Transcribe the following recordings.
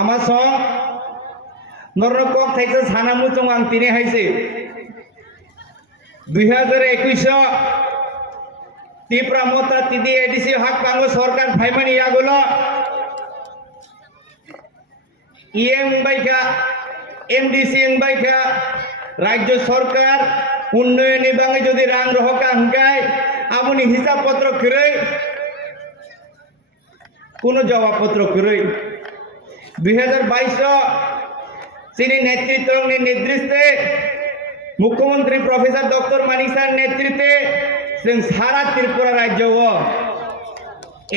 আমার সং নরকক থাকছে সানামু চং আং তিনি হাইছে 2021 ত্রিপুরা মতা তিদি এডিসি হাক পাঙ্গ সরকার ফাইমানি ইয়াগুলো ইএম বাইকা এমডিসি বাইকা রাজ্য সরকার উন্নয়নী বাঙে যদি রাং রহকা হাঙ্কায় আপনি হিসাবপত্র করে কোনো জবাবপত্র করে 2022 তিনি নেতৃত্ব নেতৃত্বে মুখ্যমন্ত্রী প্রফেসর ডক্টর মানিক স্যার নেতৃত্বে সারা ত্রিপুরা রাজ্য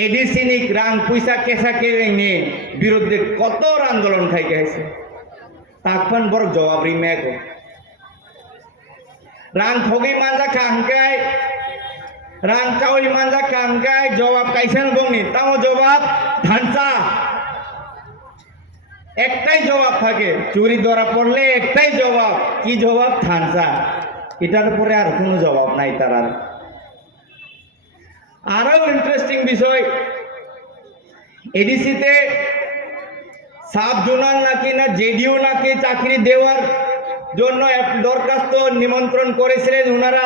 এডিসি রাং পয়সা কেসা কেনে বিরুদ্ধে কত আন্দোলন খাই গেছে তাকফান বড় জবাব রিমেক রাং ঠগি মানজা কাঙ্কায় রাং চাউই মানজা কাঙ্কায় জবাব কাইছেন বংনি তাও জবাব ধানসা একটাই জবাব থাকে চুরি ধরা পড়লে একটাই জবাব কি জবাব ধানসা এটার উপরে আর কোনো জবাব নাই তার আরো ইন্টারেস্টিং বিষয় এডিসিতে সাব জোনাল নাকি না জেডিও নাকি চাকরি দেওয়ার জন্য দরখাস্ত নিমন্ত্রণ করেছিলেন ওনারা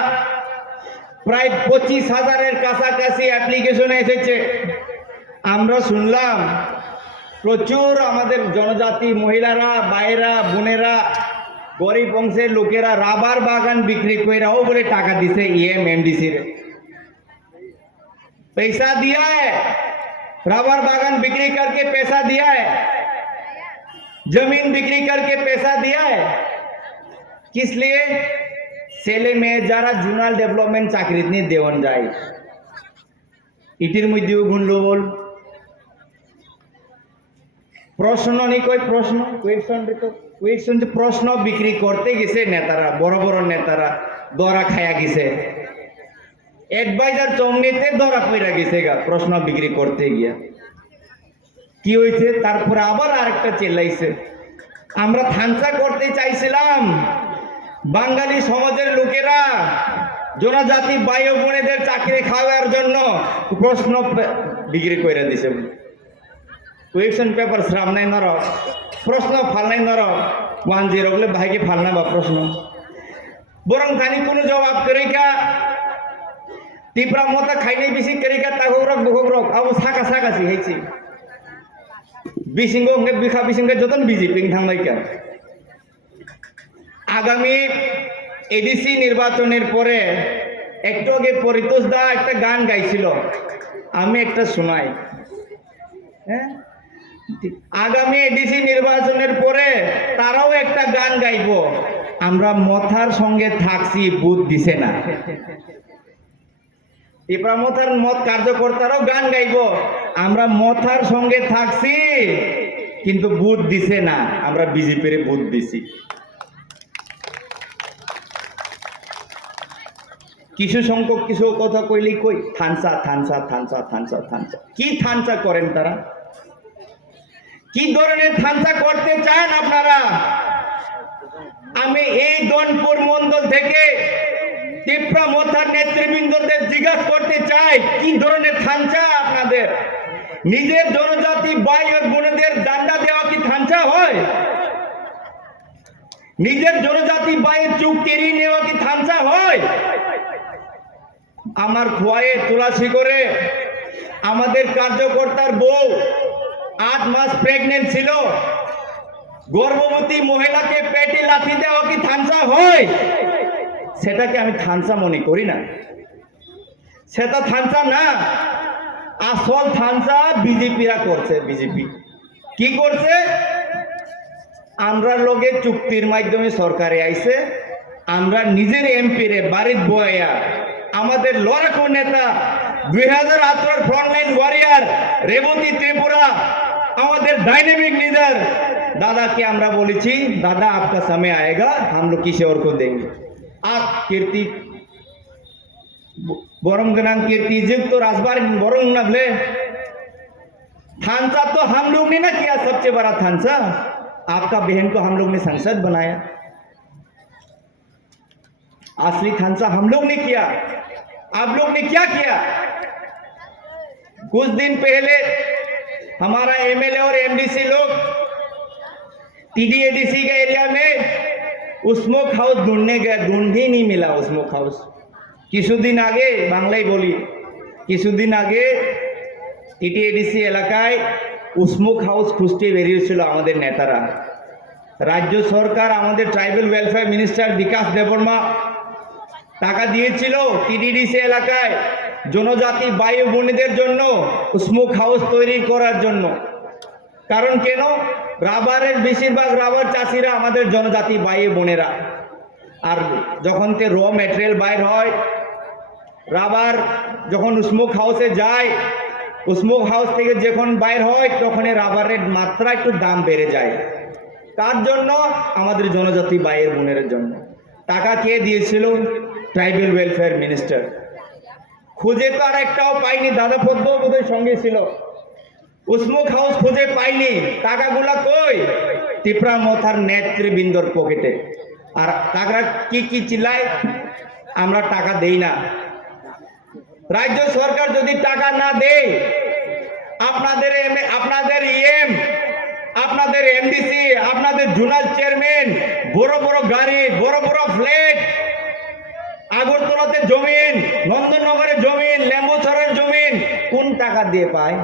প্রায় 25,000-এর কাছাকাছি অ্যাপ্লিকেশন এসেছে আমরা শুনলাম প্রচুর আমাদের জনজাতি মহিলারা বাইরা বোনেরা গরিব অংশের লোকেরা রাবার বাগান বিক্রি কইরাও বলে টাকা দিছে ইএম এমডিসি রে पैसा दिया है रबर बागान बिक्री करके पैसा दिया है जमीन बिक्री करके पैसा दिया है किस लिए सेले में जरा जूनाल डेवलपमेंट चाकरी नहीं देवन जाए इटिर मध्य गुंडगोल प्रश्न नहीं कोई प्रश्न क्वेश्चन प्रश्न बिक्री करते गेছে नेतारा बड़ बड़ नेतारा दरा खाया गेছে এডভাইজার চমনিতে ধরা পড়ে গেছে গা প্রশ্ন বিক্রি করতে গিয়া কি হইছে তারপরে আবার আরেকটা চিল্লাইছে আমরা থানসা করতে চাইছিলাম বাঙালি সমাজের লোকেরা জনজাতি ভাই ও বোনেদের চাকরি খাওয়ার জন্য প্রশ্ন বিক্রি করে দিছে কোয়েশ্চন পেপার শ্রাম নাই নর প্রশ্ন ফাল নাই নর 10 বলে ভাইকে ফাল না বা প্রশ্ন বরং জানি কোনো জবাব করে কা ত্রিপুরা মতা খাইলে বেশি করিকা তাগরক বগরক আবু সাকা সাকাসি হইছে বিসিংগ নে বিখা বিসিংগ যতন বিজেপি থামাইকা আগামী এডিসি নির্বাচনের পরে একটু আগে পরিতোষ দা একটা গান গাইছিল আমি একটা শোনাই হ্যাঁ আগামী এডিসি নির্বাচনের পরে তারাও একটা গান গাইবো আমরা মথার সঙ্গে থাকছি বুথ দিছে না ত্রিপুরা মথার মত কার্যকর্তারাও গান গাইব আমরা মথার সঙ্গে থাকছি কিন্তু বুথ দিছে না আমরা বিজেপির বুথ দিছি কিছু সংখ্যক কিছু কথা কইলি কই থানসা থানসা থানসা থানসা থানসা কি থানসা করেন তারা কি ধরনের থানসা করতে চান আপনারা আমি এই দনপুর মন্ডল থেকে ত্রিপুরা মথার নেতৃবৃন্দদের জিজ্ঞাসা করতে চাই কি ধরনের থানসা আপনাদের নিজের জনজাতি ভাই ও বোনদের দান্ডা দেওয়া কি থানসা হয় নিজের জনজাতি ভাইয়ের চুপ কেড়িয়ে নেওয়া কি থানসা হয় আমার খোয়ায়ে তুলাসী করে আমাদের কার্যকর্তার বউ 8 মাস প্রেগনেন্ট ছিল গর্ভবতী মহিলাকে পেটে লাথি দেওয়া কি থানসা হয় সেটাকে আমি থানসা মনে করি না সেটা থানসা না আসল থানসা বিজেপিরা করছে বিজেপি কি করছে আমরা লোকে চুক্তির মাধ্যমে সরকারে আইছে আমরা নিজের এমপি রে বাড়িত বয়া আমাদের লড়াকু নেতা 2018 ফ্রন্টলাইন ওয়ারিয়ার রেবতী ত্রিপুরা আমাদের डायनेमिक लीडर दादा के हमरा बोलेছি दादा आपका समय आएगा हम लोग किसी और को देंगे आप कीर्ति बरम गनांग कीर्ति जब तो राजबार बरम नगले थानसा तो हम लोग ने ना किया सबसे बड़ा थानसा आपका बहन को हम लोग ने संसद बनाया असली थानसा हम लोग ने किया आप लोग ने क्या किया कुछ दिन पहले हमारा एमएलए और एमडीसी लोग TDADC के एरिया में स्मोक हाउस ढूंढने गया, ढूंढ ही नहीं मिला स्मोक हाउस। কিছুদিন আগে বাংলায় বলি, কিছুদিন আগে TDADC এলাকায় স্মোক হাউস খুঁজতে বেরিয়েছিল আমাদের নেতারা। রাজ্য সরকার আমাদের ট্রাইবাল ওয়েলফেয়ার মিনিস্টার বিকাশ দেববর্মা টাকা দিয়েছিল TDADC এলাকায় জনজাতি ভাই বোনেদের জন্য স্মোক হাউস তৈরি করার জন্য। কারণ কেন? রাবারের বেশিরভাগ রাবার চাষিরা আমাদের জনজাতি ভাই বোনেরা। আর যখন তে র ম্যাটেরিয়াল বাইর হয়, রাবার যখন স্মোক হাউসে যায়, স্মোক হাউস থেকে যখন বাইর হয় তখন রাবারের মাত্রা একটু দাম বেড়ে যায়। তার জন্য আমাদের জনজাতি ভাইয়ের বোনের জন্য টাকা কে দিয়েছিল? Tribal welfare minister. খুঁজে তো আর একটাও পাইনি, দাদা পদ্ম বোধহয় সঙ্গে ছিল। স্মোক হাউস খুঁজে পাইনি, টাকাগুলা কই? তিপ্রা মথার নেতৃবৃন্দর পকেটে। আর টাকা কি চিল্লায়? আমরা টাকা দেই না। রাজ্য সরকার যদি টাকা না দেয়, আপনাদের ইএম, আপনাদের MDC, আপনাদের জোনাল চেয়ারম্যান, বড় বড় গাড়ি, বড় বড় ফ্ল্যাট, আগরতলাতে জমিন, নন্দননগরের জমিন, লেম্বুছড়ার জমিন কোন টাকা দিয়ে পায়?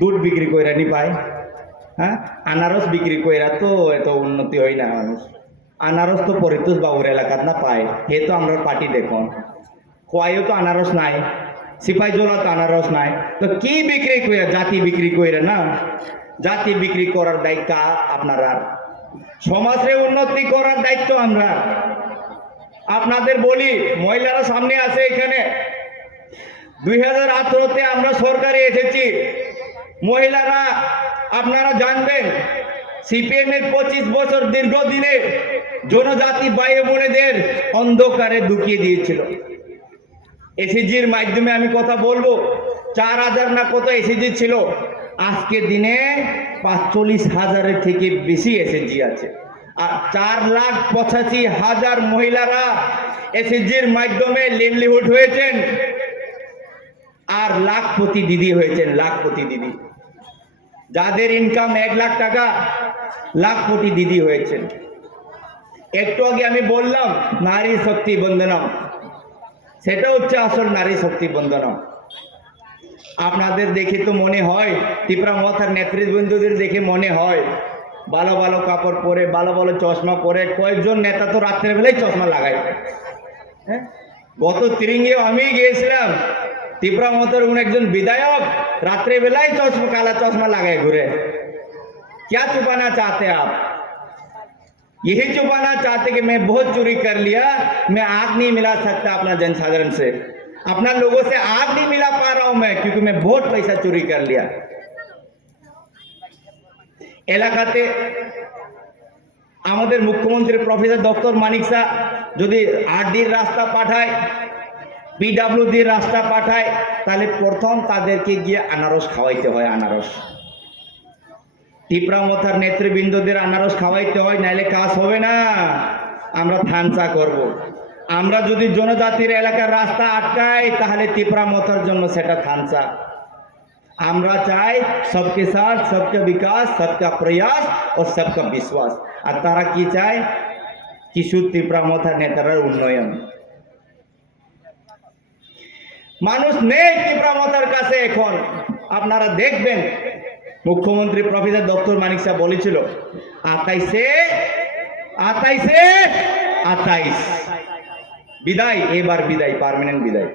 দুধ বিক্রি কইরা নি পায়। হ্যাঁ, আনারস বিক্রি কইরা তো এত উন্নতি হয় না মানুষ। আনারস তো পরিতোষ বাবুর এলাকাত না পায়, হে তো আমরা পার্টি দেখুন। খোয়াইও তো আনারস নাই, সিপাহীজলা তো আনারস নাই, তো কি বিক্রি কইরা? জাতি বিক্রি কইরা না। জাতি বিক্রি করার দায়িত্ব আপনারা, সমাজে উন্নতি করার দায়িত্ব আমরা। আপনাদের বলি, মহিলারা সামনে আছে এখানে। 2018-তে আমরা সরকারে এসেছি। মহিলারা আপনারা জানবেন, CPM এর 25 বছর দীর্ঘদিনে জনজাতি ভাই বোনেদের অন্ধকারে ঢুকিয়ে দিয়েছিল। SHGর মাধ্যমে আমি কথা বলবো, 4000 না কত SHG ছিল, আজকে দিনে 45,000-এর থেকে বেশি SHG আছে। আর 4,85,000 মহিলারা SHGর মাধ্যমে লিভলিহুড হয়েছেন, আর লাখপতি দিদি হয়েছেন। লাখপতি দিদি, যাদের ইনকাম 1 লাখ টাকা, লাখপতি দিদি হয়েছেন। একটু আগে আমি বললাম নারী শক্তি বন্দনা, সেটা হচ্ছে আসল নারী শক্তি বন্দনা। আপনাদের দেখে তো মনে হয়, তিপ্রা মথার নেতৃবৃন্দদের দেখে মনে হয় ভালো ভালো কাপড় পরে, ভালো ভালো চশমা পরে। কয়েকজন নেতা তো রাত্রের বেলায় চশমা লাগায়। হ্যাঁ, গত তিরিঙ্গেও আমি গিয়েছিলাম, তিপ্রা মথার একজন বিধায়ক রাত্রে বেলায় চশমা, কালা चश्मा लगाए घूरे। क्या छुपाना चाहते हैं आप? यही छुपाना चाहते कि मैं बहुत चोरी कर लिया, मैं आग नहीं मिला सकता अपना जनसाधारण से, अपना लोगों से आग नहीं मिला पा रहा हूं मैं, क्योंकि मैं बहुत पैसा चोरी कर लिया। এলাকাতে আমাদের মুখ্যমন্ত্রী প্রফেসর ডক্টর মানিক শাহ যদি RDর রাস্তা পাঠায়, PWDর রাস্তা পাঠায়, তাহলে প্রথম তাদেরকে গিয়ে আনারস খাওয়াইতে হয়। আনারস তিপ্রা মথার নেতৃবৃন্দদের আনারস খাওয়াইতে হয়, নাইলে কাজ হবে না। আমরা থানসা করব। আমরা যদি জনজাতির এলাকার রাস্তা আটকাই, তাহলে তিপ্রা মথার জন্য সেটা থানসা। আমরা চাই सबके साथ सबका विकास, सबका प्रयास और सबका विश्वास। আর তারা কি চায়? কিছু তিপ্রা মথার নেতার উন্নয়ন। মানুষ নেই তিপ্রা মথার কাছে এখন। আপনারা দেখবেন, মুখ্যমন্ত্রী প্রফেসর ডক্টর মানিক শাহ বলেছিল 28 বিদায়, এবার বিদায়, পার্মানেন্ট বিদায়।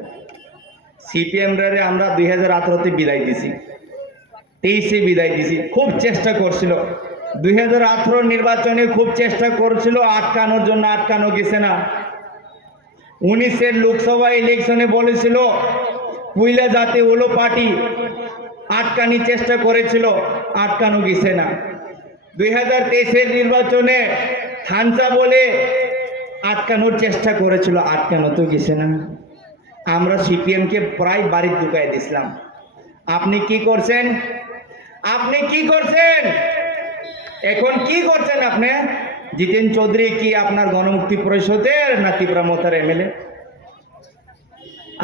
CPM রে আমরা 2018-তে বিদায় দিছি, 23-এ বিদায় দিছি। খুব চেষ্টা করছিল 2018 নির্বাচনে, খুব চেষ্টা করছিল আটকানোর জন্য, আটকানো গেছে না। 19-এর লোকসভা ইলেকশনে বলেছিল পুইলা জাতি ওলো পার্টি, আটকানি চেষ্টা করেছিল, আটকানো গেছে না। 2023-এর নির্বাচনে থানসা বলে আটকানোর চেষ্টা করেছিল, আটকানো তো গেছে না। আমরা CPM-কে প্রায় বাড়ি ঢুকাই দিছিলাম। আপনি কি করছেন? আপনি কি করছেন? এখন কি করছেন আপনি? জিতেন চৌধুরী কি আপনার গণমুক্তি পরিষদের না তিপ্রা মথার MLA?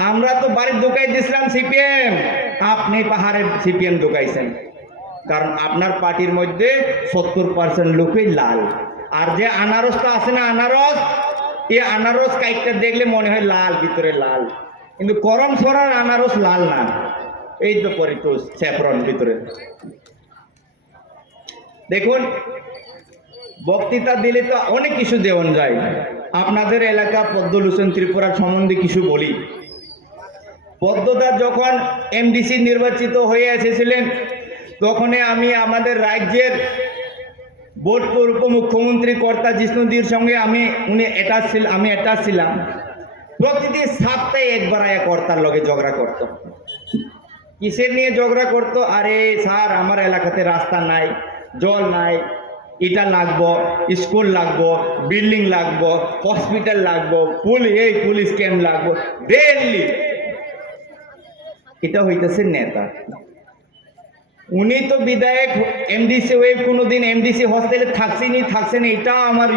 আমরা তো বাড়ি ঢুকাই দিছিলাম CPM, আপনি পাহাড়ে CPM ঢুকাইছেন। কারণ আপনার পার্টির মধ্যে 70% লোকই লাল। আর যে আনারসটা আছে না, আনারস, এই আনারস কাইটটা দেখলে মনে হয় লাল, ভিতরে লাল, কিন্তু করম সরার আনারস লাল না, এই তো পরিতো স্যাফরন ভিতরে। দেখুন, বক্তৃতা দিলে তো অনেক কিছু দেওয়ান যায়। আপনাদের এলাকা পদ্মলোচন ত্রিপুরার সম্বন্ধে কিছু বলি। পদ্মদা যখন এমডিসি নির্বাচিত হয়ে এসেছিলেন, তখনই আমি আমাদের রাজ্যের বোধপুর উপমুখ্যমন্ত্রী কর্তা জিষ্ণুদির সঙ্গে আমি অ্যাটাচ ছিলাম। প্রতিটি সপ্তাহে একবার আয়া কর্তার লগে ঝগড়া করতো। কিসের নিয়ে ঝগড়া করতো? আরে স্যার, আমার এলাকাতে রাস্তা নাই, জল নাই, এটা লাগবো, স্কুল লাগবো, বিল্ডিং লাগবো, হসপিটাল লাগবো, পুলিশ ক্যাম্প লাগবো, ডেইলি। এটা হইতেছে নেতা। উনি তো বিধায়ক, এমডিসি হয়ে কোনোদিন এমডিসি হস্টেলে থাকছেন এটা আমার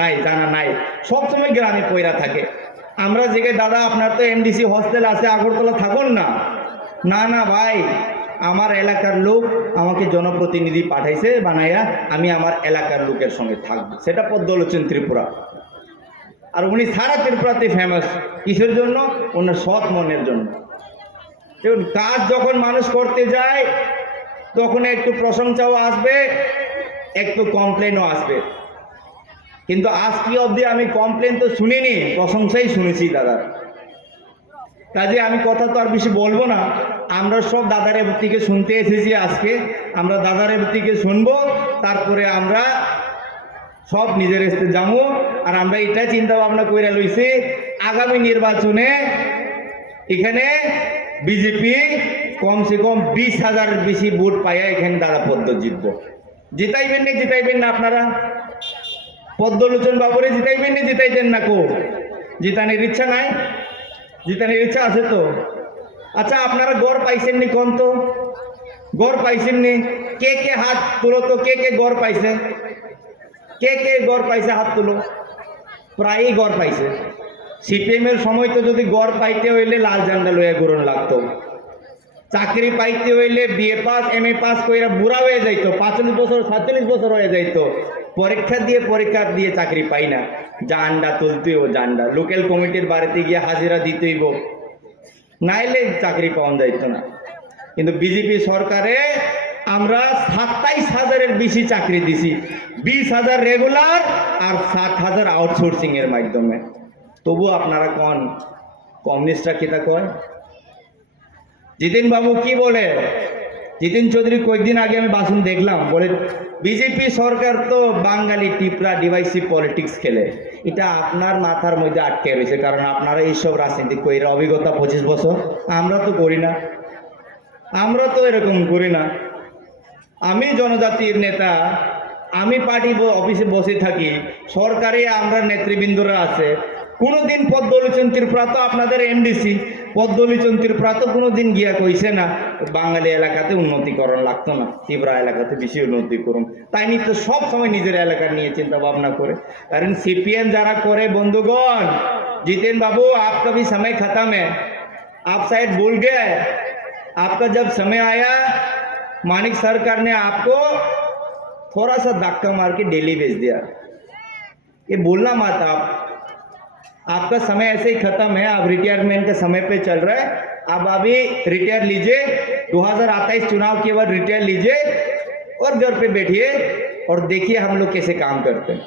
নাই, জানা নাই। সবসময় গ্রামে পয়রা থাকে। আমরা জিজ্ঞাসা, দাদা আপনার তো এমডিসি হস্টেল আছে, আগরতলা থাকুন না। না না ভাই, আমার এলাকার লোক আমাকে জনপ্রতিনিধি পাঠাইছে বানাইয়া, আমি আমার এলাকার লোকের সঙ্গে থাকবো। সেটা পদ্মলোচন ত্রিপুরা। আর উনি সারা ত্রিপুরাতে ফেমাস কিসের জন্য? ওনার সৎ মনের জন্য। দেখুন, কাজ যখন মানুষ করতে যায় তখন একটু প্রশংসাও আসবে, একটু কমপ্লেনও আসবে। কিন্তু আজ কি অবধি আমি কমপ্লেন তো শুনিনি, প্রশংসাই শুনেছি দাদার। কাজে আমি কথা তো আর বেশি বলবো না। আমরা সব দাদার থেকে শুনতে এসেছি আজকে। আমরা দাদার থেকে শুনবো, তারপরে আমরা সব নিজের এসে যাবো। আর আমরা এটা চিন্তা ভাবনা করে লইছি, আগামী নির্বাচনে এখানে বিজেপি কমসে কম 20,000 বেশি ভোট পাইয়া এখানে দাদা পদ্ম জিতবো। জিতাইবেন না আপনারা? পদ্মলোচন বাবুরে জিতাইবেন না? জিতানোর ইচ্ছা নাই? জিতানোর ইচ্ছা আছে তো? আচ্ছা, আপনারা গড় পাইছেন নি? কোন তো গড় পাইছেন নি? কে হাত তুলো তো, কে গড় পাইছে? কে গড় পাইছে? হাত তুলো। প্রায়ই গড় পাইছে। সিপিএম এর সময় তো যদি গড় পাইতে হইলে লাল ঝান্ডা লইয়া ঘুরন লাগতো। চাকরি পাইতে হইলে বিএ পাস, এমএ পাস কইরা বুড়া হয়ে যাইতো, 45 বছর 47 বছর হয়ে যাইতো। পরীক্ষা দিয়ে চাকরি পাই না, জান্ডা তুলতেইব, জান্ডা লোকাল কমিটির বাড়িতে গিয়ে হাজিরা দিতেইব, নাইলে চাকরি পাওয়া যাইতো না। কিন্তু বিজেপি সরকারে আমরা 27,000-এর বেশি চাকরি দিছি, 20,000 রেগুলার আর 7,000 আউটসোর্সিং এর মাধ্যমে। তবু আপনারা কোন কমিউনিস্টরা কিতা কয়? জিতেন বাবু কি বলে? জিতেন চৌধুরী কয়েকদিন আগে আমি ভাষণ দেখলাম, বলে বিজেপি সরকার তো বাঙালি টিপরা ডিভাইসিভ পলিটিক্স খেলে। এটা আপনার মাথার মধ্যে আটকে রয়েছে, কারণ আপনারা এইসব রাজনীতি কইরা অভিজ্ঞতা 25 বছর। আমরা তো করি না, আমরা তো এরকম করি না। আমি জনজাতির নেতা, আমি পার্টি অফিসে বসে থাকি, সরকারে আমরা নেতৃবৃন্দরা আছে। কোনোদিন পদ্মলোচন ত্রিপুরা তো আপনাদের এমডিসি, পদ্মলোচন ত্রিপুরা তো কোনোদিন গিয়া কইছে না বাঙালি এলাকাতে উন্নতিকরণ লাগতো না, ত্রিপুরা এলাকাতে বেশি উন্নতি করুন। তাই নিয়ে তো সব সময় নিজের এলাকা নিয়ে চিন্তা ভাবনা করে। কারণ সিপিএম যারা করে, বন্ধুগণ, जितेन बाबू आपका भी समय खत्म है, आप शायद भूल गए। आपका जब समय आया, मानिक सरकार ने आपको थोड़ा सा धक्का मार के दिल्ली भेज दिया। ये भूलना मत आप। आपका समय ऐसे ही खत्म है, आप रिटायरमेंट के समय पे चल रहे हैं। आप अभी रिटायर लीजिए, 2028 चुनाव के बाद रिटायर लीजिए और घर पे बैठिए और देखिए हम लोग कैसे काम करते हैं।